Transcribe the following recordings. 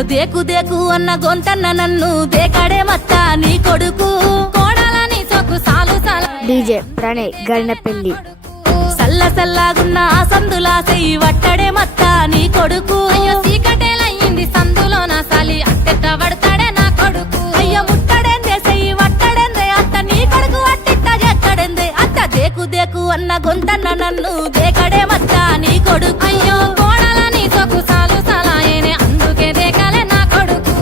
అయ్యో దేకు దేకు అన్న గొంతన్న నన్ను దేకడే మత్త నీ కొడుకు కోడాలని సొక్కు సాలు సాల డీజే ప్రణయ్ గర్నపల్లి సల్ల సల్లాగున్న ఆ సందులా సెయ్యి వట్టడే మత్త నీ కొడుకు అయ్యో చీకటేలయ్యింది సందులో నా సాలి అట్టెట్ట పడతాడే నా కొడుకు అయ్యో ముట్టడేందే సెయ్యి వట్టడేందే అత్త నీ కొడుకు అట్టిట్ట చేస్తాడేందే అత్త దేకు దేకు అన్న గొంతన్న నన్ను దేకడే మత్త నీ కొడుకు అయ్యో కోడాలని సొక్కు సాలు సాలాయనే అందుకే దేకాలే నా కొడుకు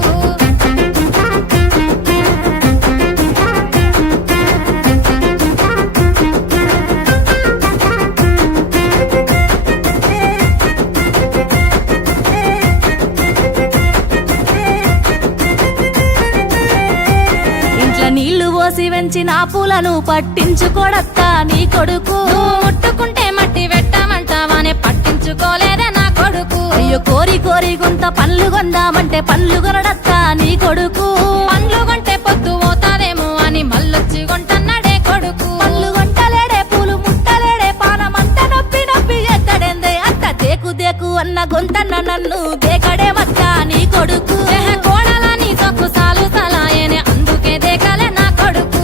ఇంట్లో నీళ్లు పోసి వెంచిన పూలను పట్టించుకోడత్త నీ కొడుకు నువ్వు ముట్టుకుంటే మట్టి పెట్టమంటావానే పట్టించుకోలేదే నా కొడుకు అయ్యో కోరి కోరి గుంత పండ్లు కొందామంటే పండ్లు కొనడత్త నీ కొడుకు పండ్లు కొంటే పొద్దు పోతాదేమో అని మళ్ళొచ్చి కొంటన్నాడే కొడుకు పండ్లు కొంటలేడే పూలు ముట్టలేడే పానమంతా నొప్పి నొప్పి ఎత్తడేందే అత్త దేకు దేకు అన్న గొంతన్న నన్ను దేకడే మత్త నీ కొడుకు కోడాలని సొక్కు సాలు సాలాయనే అందుకే దేకాలే నా కొడుకు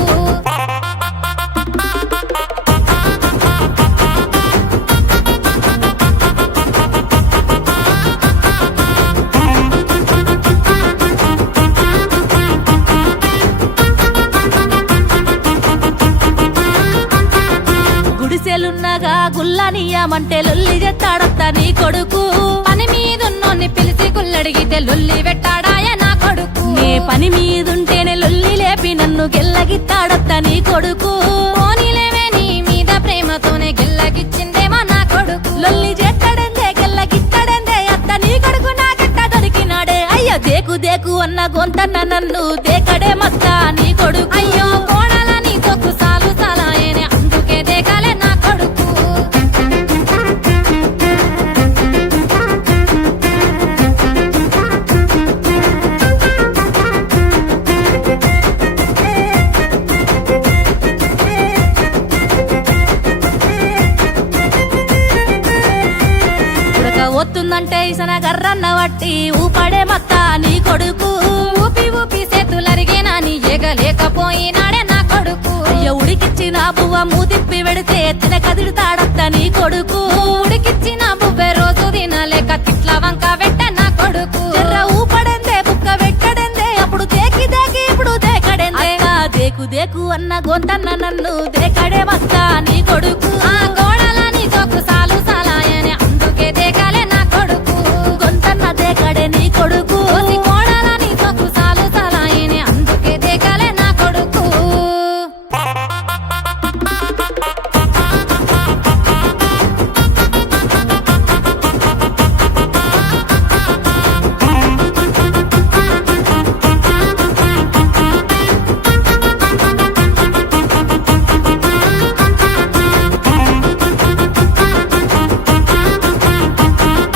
గుడిసెలున్నగా గుల్లనియమంటే లొల్లి చెత్తాడత్త నీ కొడుకు పని మీదున్నోన్ని పిలిచి గుల్లడిగితే లొల్లి పెట్టాడాయ నా కొడుకు నే పని మీదుంటేనే లొల్లి లేపి నన్ను గెల్లగిత్తాడత్త నీ కొడుకు పోనీలేవే నీ మీద ప్రేమతోనే గెల్లగిచ్చిందేమో నా కొడుకు లొల్లి చేస్తాడేందే గెల్లగిత్తాడేందే అత్త నీ కొడుకు నాకెట్ట దొరికినాడే అయ్యో దేకు దేకు అన్న గొంతన్న నన్ను దేకడే మత్త నీ కొడుకు అయ్యో కోడాలని సొక్కు సాలు సాలాయనే అందుకే దేకాలే నా కొడుకు ఉడక వస్తుందంటే ఇసన గర్రన్న వట్టి ఊపడే మత్త నీ కొడుకు ఊపి ఊపి చేతులరిగేనా నీ ఎగలేకపోయినాడే నా కొడుకు అయ్యో ఉడికిచ్చిన బువ్వ మూతిప్పి వెడితే ఎత్తిన కదిలితాడత్త నీ కొడుకు ఉడికిచ్చిన బువ్వే రోజు తినలేక తిట్ల వంక వెట్ట నా కొడుకు ఎర్ర ఊపడేందే బుక్క వెట్టడేందే అప్పుడు దేకి దేకి ఇప్పుడు దేకడేందే దేకు దేకు అన్న గొంతన్న నన్ను దేకడే మత్త నీ కొడుకు